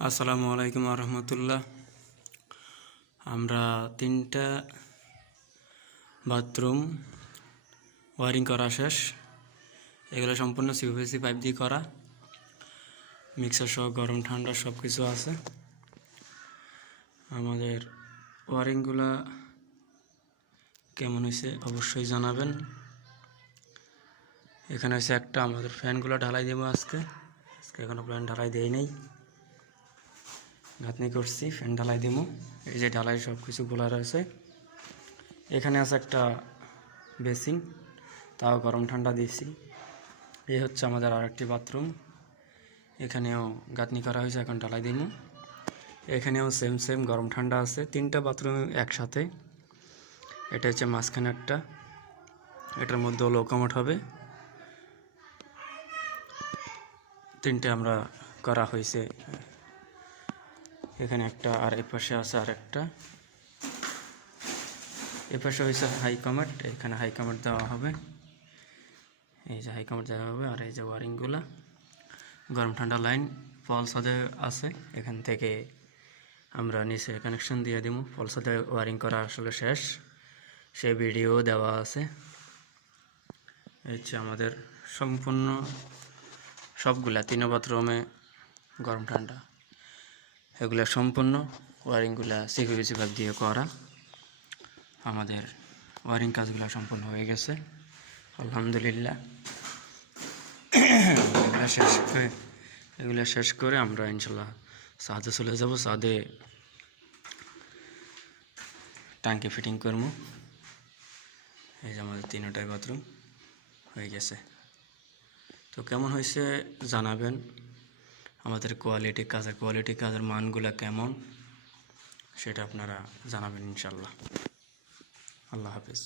আসসালামু আলাইকুম রহমতুল্লাহ আমরা তিনটা বাথরুম ওয়ারিং করা শেষ। এগুলো সম্পূর্ণ সিভিসি পাইপ দিয়ে করা। মিক্সার সহ গরম, ঠান্ডা সব কিছু আছে। আমাদের ওয়ারিংগুলা কেমন হয়েছে অবশ্যই জানাবেন। এখানে হচ্ছে একটা, আমাদের ফ্যানগুলো ঢালাই দেবো আজকে। আজকে এখনও প্ল্যান ঢালাই দেয় নেই। গাঁথনি করছি, ফ্যান ঢালাই দিব এই যে ঢালাই সব কিছু গোলা রয়েছে। এখানে আছে একটা বেসিন, তাও গরম ঠান্ডা দিয়েছি। এই হচ্ছে আমাদের আরেকটি বাথরুম। এখানেও গাঁথনি করা হয়েছে, এখন ঢালাই দিব এখানেও সেম সেম গরম ঠান্ডা আছে, তিনটা বাথরুম একসাথে। এটা হচ্ছে মাঝখানে একটা। এটার মধ্যেও লোকমোট হবে। তিনটে আমরা করা হয়েছে এখানে একটা আর এ পাশে আছে আর একটা। এ পাশে হয়েছে হাই কমার্ট এখানে হাই কমার্ট দেওয়া হবে। এই যে হাই কমার্ট দেওয়া হবে আর এই যে ওয়ারিংগুলা। গরম ঠান্ডা লাইন ফলসাদে আছে, এখান থেকে আমরা নিচে কানেকশন দিয়ে দিব ফলসাদে ওয়ারিং করা আসলে শেষ। সেই ভিডিও দেওয়া আছে। হচ্ছে আমাদের সম্পূর্ণ সবগুলা, তিন বাথরুমে গরম ঠান্ডা। এগুলো সম্পূর্ণ ওয়ারিংগুলা সিকিউরিটি ভাব দিয়ে করা। আমাদের ওয়ারিং কাজগুলো সম্পূর্ণ হয়ে গেছে। আলহামদুলিল্লাহ। এগুলো শেষ করে এগুলো শেষ করে আমরা ইনশাল্লাহ সাদে চলে যাব। সাদে টাঙ্কি ফিটিং করব। এই যে আমাদের তিনটাই বাথরুম হয়ে গেছে। তো কেমন হয়েছে জানাবেন। আমাদের কোয়ালিটি কাজের কোয়ালিটি কাজের মানগুলো কেমন সেটা আপনারা জানাবেন ইনশাল্লাহ আল্লাহ হাফিজ।